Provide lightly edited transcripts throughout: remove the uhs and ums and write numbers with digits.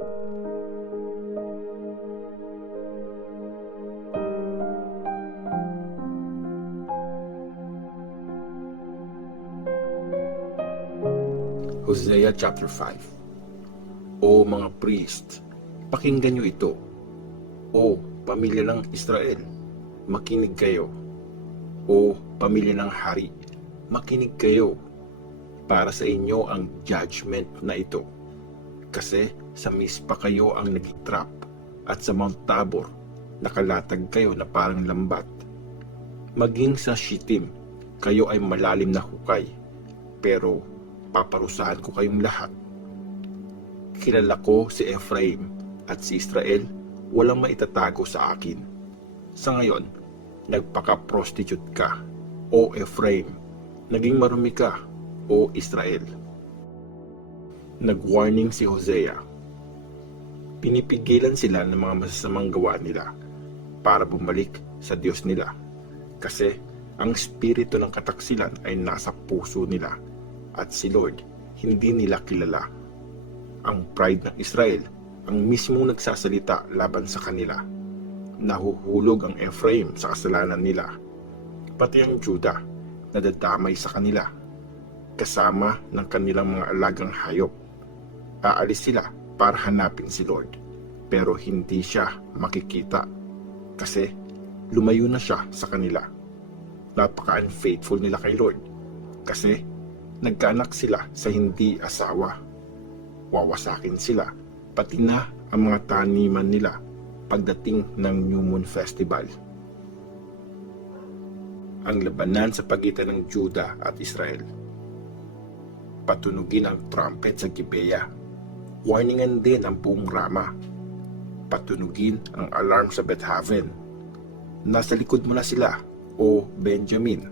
Hosea chapter 5. O mga priest, pakinggan niyo ito. O pamilya ng Israel, makinig kayo. O pamilya ng hari, makinig kayo. Para sa inyo ang judgment na ito. Kasi sa Mispa kayo ang nag-trap, at sa Mount Tabor, nakalatag kayo na parang lambat. Maging sa Shittim, kayo ay malalim na hukay, pero paparusahan ko kayong lahat. Kilala ko si Ephraim at si Israel, walang maitatago sa akin. Sa ngayon, nagpaka-prostitute ka, o Ephraim, naging marumi ka, o Israel. Nag-warning si Hosea. Pinipigilan sila ng mga masasamang gawa nila para bumalik sa Diyos nila, kasi ang espiritu ng kataksilan ay nasa puso nila. At si Lord, hindi nila kilala. Ang pride ng Israel, ang mismong nagsasalita laban sa kanila. Nahuhulog ang Ephraim sa kasalanan nila. Pati ang Judah, nadadamay sa kanila. Kasama ng kanilang mga alagang hayop. Aalis sila para hanapin si Lord. Pero hindi siya makikita. Kasi lumayo na siya sa kanila. Napaka-unfaithful nila kay Lord. Kasi nagkaanak sila sa hindi asawa. Wawasakin sila, pati na ang mga taniman nila pagdating ng New Moon Festival. Ang labanan sa pagitan ng Judah at Israel. Patunugin ang trumpet sa Gibeah. Warningan din ang buong Rama. Patunugin ang alarm sa Bethaven. Nasa likod mo na sila, o Benjamin.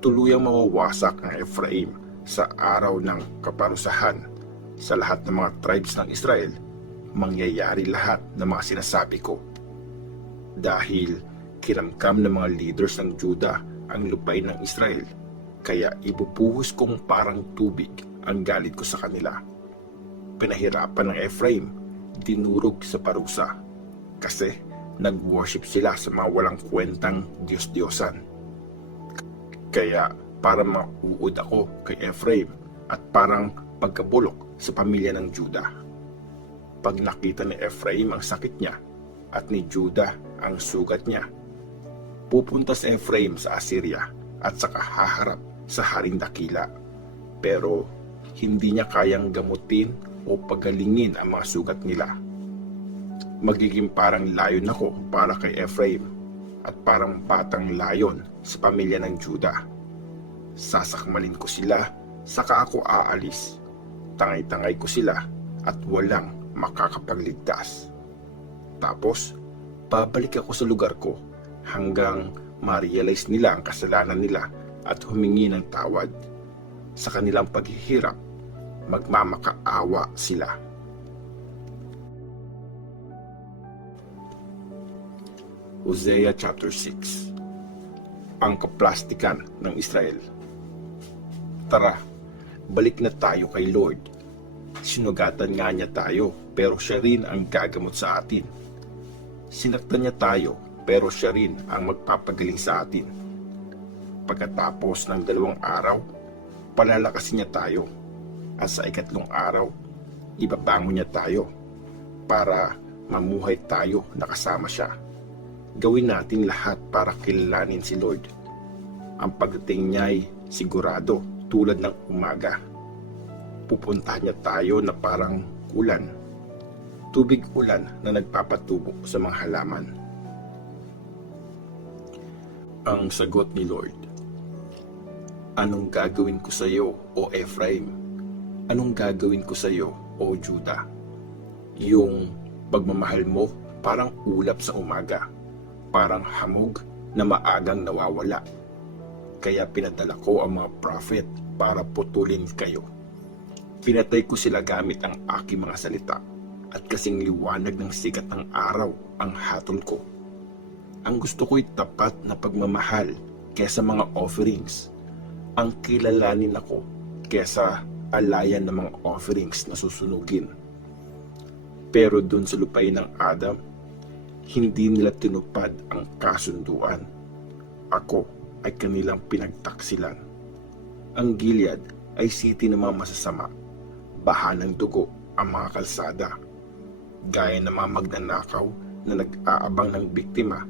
Tuluyang mawawasak ang Ephraim sa araw ng kaparusahan. Sa lahat ng mga tribes ng Israel, mangyayari lahat ng mga sinasabi ko. Dahil kinamkam ng mga leaders ng Judah ang lupain ng Israel, kaya ibubuhos kong parang tubig ang galit ko sa kanila. Pinahirapan ng Ephraim, dinurog sa parusa, kasi nag-worship sila sa mga walang kwentang Diyos-Diyosan. Kaya para mauud ako kay Ephraim at parang pagkabulok sa pamilya ng Judah. Pag nakita ni Ephraim ang sakit niya at ni Judah ang sugat niya, pupunta si Ephraim sa Assyria at saka haharap sa haring dakila. Pero hindi niya kayang gamutin o pagalingin ang mga sugat nila. Magiging parang layon ako para kay Ephraim at parang batang layon sa pamilya ng Judah. Sasakmalin ko sila, saka ako aalis. Tangay-tangay ko sila at walang makakapagligtas. Tapos, babalik ako sa lugar ko hanggang ma-realize nila ang kasalanan nila at humingi ng tawad. Sa kanilang paghihirap, magmamakaawa sila. Hosea chapter 6. Ang kaplastikan ng Israel. Tara, balik na tayo kay Lord. Sinugatan nga niya tayo, pero siya rin ang gagamot sa atin. Sinaktan niya tayo, pero siya rin ang magpapagaling sa atin. Pagkatapos ng 2 araw, palalakasin niya tayo. At sa 3 araw, ibabangon niya tayo para mamuhay tayo na kasama siya. Gawin natin lahat para kilalanin si Lord. Ang pagdating niya ay sigurado, tulad ng umaga. Pupuntahan niya tayo na parang ulan. Tubig ulan na nagpapatubo sa mga halaman. Ang sagot ni Lord. Anong gagawin ko sa iyo, o Ephraim? Anong gagawin ko sa iyo, o Judah? Yung pagmamahal mo parang ulap sa umaga. Parang hamog na maagang nawawala. Kaya pinadala ko ang mga prophet para putulin kayo. Pinatay ko sila gamit ang aking mga salita, at kasing liwanag ng sikat ng araw ang hatol ko. Ang gusto ko'y tapat na pagmamahal kesa mga offerings. Ang kilalanin ako kesa alayan ng mga offerings na susunugin. Pero dun sa lupain ng Adam, hindi nila tinupad ang kasunduan. Ako ay kanilang pinagtaksilan. Ang Gilead ay city ng mga masasama. Baha ng dugo ang mga kalsada. Gaya ng mga magnanakaw na nag-aabang ng biktima,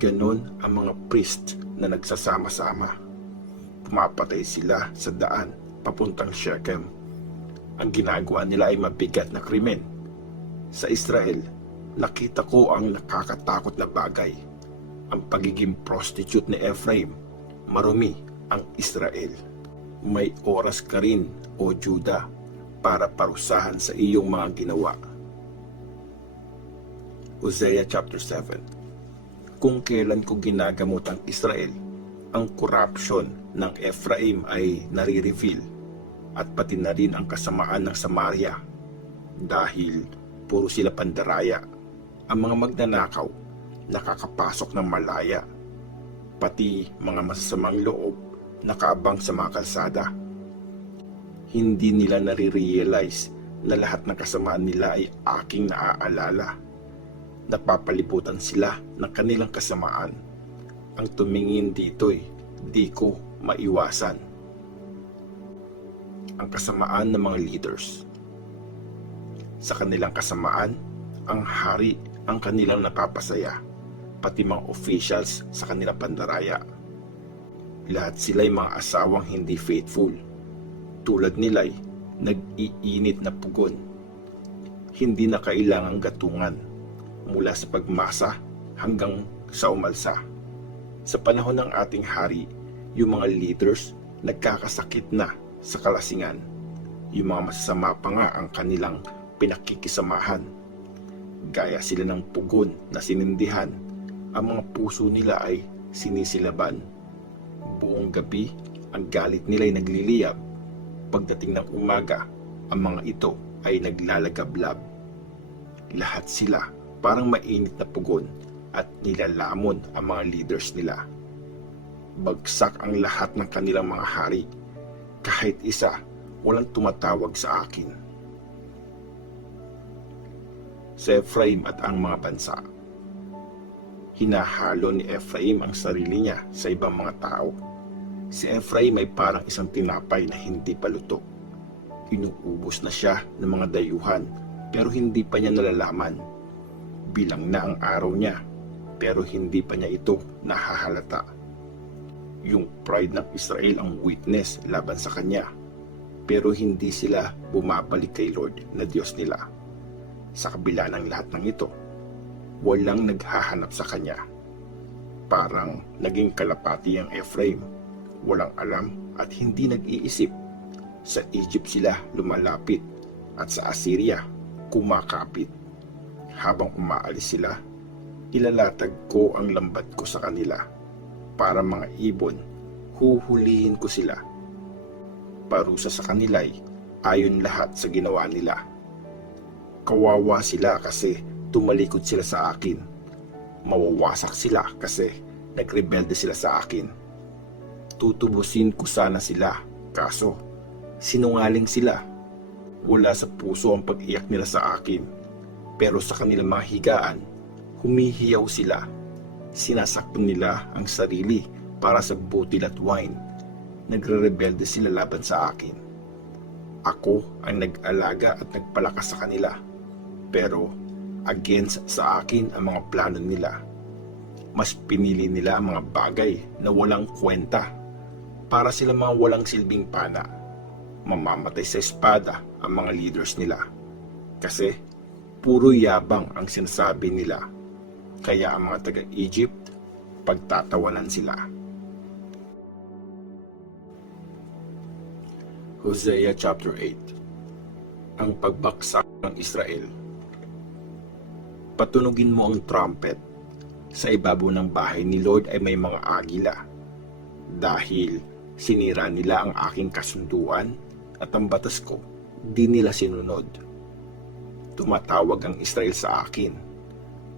ganon ang mga priest na nagsasama-sama. Pumapatay sila sa daan papuntang Shechem. Ang ginagawa nila ay mabigat na krimen. Sa Israel, nakita ko ang nakakatakot na bagay. Ang pagiging prostitute ni Ephraim. Marumi ang Israel. May oras ka rin, o Juda, para parusahan sa iyong mga ginawa. Hosea chapter 7. Kung kailan ko ginagamot ang Israel, ang corruption ng Ephraim ay nare-reveal, at pati na rin ang kasamaan ng Samaria, dahil puro sila pandaraya. Ang mga magnanakaw nakakapasok ng malaya, pati mga masasamang loob nakaabang sa mga kalsada. Hindi nila nare-realize na lahat ng kasamaan nila ay aking naaalala. Napapalibutan sila ng kanilang kasamaan. Ang tumingin dito'y di ko maiwasan. Ang kasamaan ng mga leaders. Sa kanilang kasamaan, ang hari ang kanilang napapasaya, pati mga officials sa kanilang pandaraya. Lahat sila'y mga asawang hindi faithful. Tulad nila'y nag-iinit na pugon. Hindi na kailangang gatungan mula sa pagmasa hanggang sa umalsa. Sa panahon ng ating hari, yung mga leaders nagkakasakit na sa kalasingan. Yung mga masasama pa nga ang kanilang pinakikisamahan. Gaya sila ng pugon na sinindihan, ang mga puso nila ay sinisilaban. Buong gabi, ang galit nila ay nagliliyab. Pagdating ng umaga, ang mga ito ay naglalagablab. Lahat sila parang mainit na pugon at nilalamon ang mga leaders nila. Bagsak ang lahat ng kanilang mga hari. Kahit isa, walang tumatawag sa akin. Sa Ephraim at ang mga bansa. Hinahalo ni Ephraim ang sarili niya sa ibang mga tao. Si Ephraim ay parang isang tinapay na hindi pa luto. Inuubos na siya ng mga dayuhan pero hindi pa niya nalalaman. Bilang na ang araw niya pero hindi pa niya ito nahahalata. Yung pride ng Israel ang witness laban sa kanya, pero hindi sila bumabalik kay Lord na Diyos nila. Sa kabila ng lahat ng ito, walang naghahanap sa kanya. Parang naging kalapati ang Ephraim, walang alam at hindi nag-iisip. Sa Egypt sila lumalapit at sa Assyria kumakapit. Habang umaalis sila, ilalatag ko ang lambat ko sa kanila. Para mga ibon, huhulihin ko sila. Parusa sa kanila'y ayon lahat sa ginawa nila. Kawawa sila kasi tumalikod sila sa akin. Mawawasak sila kasi nagrebelde sila sa akin. Tutubusin ko sana sila, kaso sinungaling sila. Wala sa puso ang pag-iyak nila sa akin, pero sa kanilang mga higaan, humihiyaw sila. Sinasaktan nila ang sarili para sa butil at wine. Nagre-rebelde sila laban sa akin. Ako ang nag-alaga at nagpalakas sa kanila, pero against sa akin ang mga plano nila. Mas pinili nila ang mga bagay na walang kwenta para sila mga walang silbing pana. Mamamatay sa espada ang mga leaders nila kasi puro yabang ang sinasabi nila. Kaya ang mga taga-Egypt pagtatawanan sila. Hosea chapter 8. Ang pagbaksak ng Israel. Patunugin mo ang trumpet. Sa ibabaw ng bahay ni Lord ay may mga agila. Dahil sinira nila ang aking kasunduan at ang batas ko, di nila sinunod. Tumatawag ang Israel sa akin.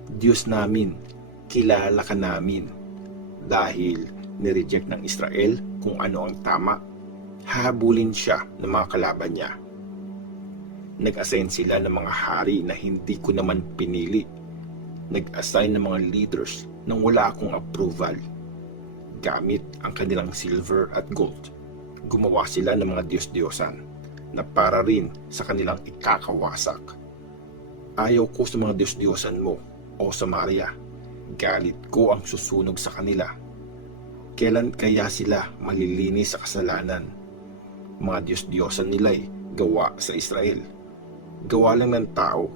Diyos namin, kilala ka namin. Dahil nireject ng Israel kung ano ang tama, hahabulin siya ng mga kalaban niya. Nag-assign sila ng mga hari na hindi ko naman pinili. Nag-assign ng mga leaders nang wala akong approval. Gamit ang kanilang silver at gold, gumawa sila ng mga Diyos-Diyosan na para rin sa kanilang ikakawasak. Ayaw ko sa mga Diyos-Diyosan mo, o Samaria. Galit ko ang susunog sa kanila. Kailan kaya sila malilinis sa kasalanan? Mga Diyos-Diyosan nila'y gawa sa Israel. Gawa lang ng tao,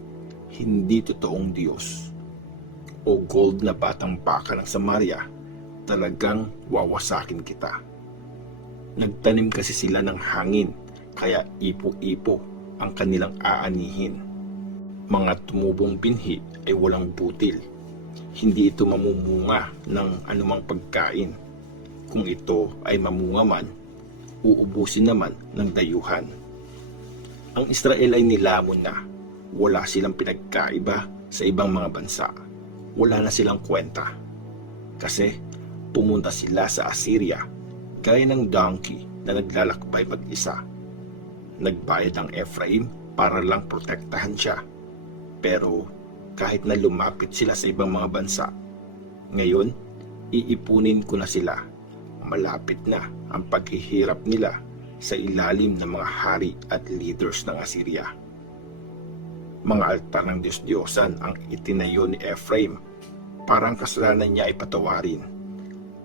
hindi totoong Diyos. O gold na batang baka ng Samaria, talagang wawasakin kita. Nagtanim kasi sila ng hangin, kaya ipo-ipo ang kanilang aanihin. Mga tumubong binhi ay walang butil. Hindi ito mamumunga ng anumang pagkain. Kung ito ay mamunga man, uubusin naman ng dayuhan. Ang Israel ay nilamon na. Wala silang pinagkaiba sa ibang mga bansa. Wala na silang kwenta. Kasi pumunta sila sa Assyria gaya ng donkey na naglalakbay mag-isa. Nagbayad ang Ephraim para lang protektahan siya. Pero kahit na lumapit sila sa ibang mga bansa, ngayon iipunin ko na sila. Malapit na ang paghihirap nila sa ilalim ng mga hari at leaders ng Assyria. Mga altar ng Diyos-Diyosan ang itinayo ni Ephraim para ang kasalanan niya ay patawarin.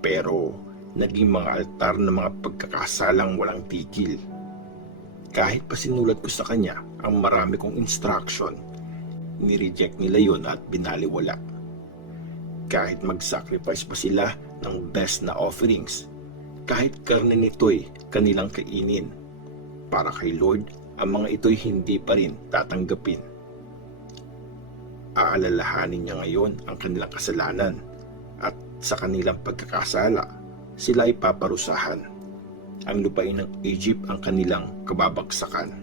Pero naging mga altar ng mga pagkakasalang walang tigil. Kahit pa sinulat ko sa kanya ang marami kong instruction, nireject nila yon at binaliwala. Kahit mag-sacrifice pa sila ng best na offerings, kahit karne nito'y kanilang kainin, para kay Lord, ang mga ito'y hindi pa rin tatanggapin. Aalalahanin niya ngayon ang kanilang kasalanan, at sa kanilang pagkakasala, sila ay paparusahan. Ang lupain ng Egypt ang kanilang kababagsakan.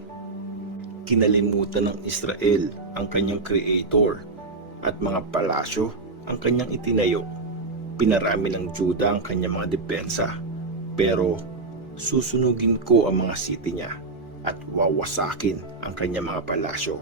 Kinalimutan ng Israel ang kanyang creator at mga palasyo ang kanyang itinayo. Pinarami ng Juda ang kanyang mga depensa, pero susunugin ko ang mga city niya at wawasakin ang kanyang mga palasyo.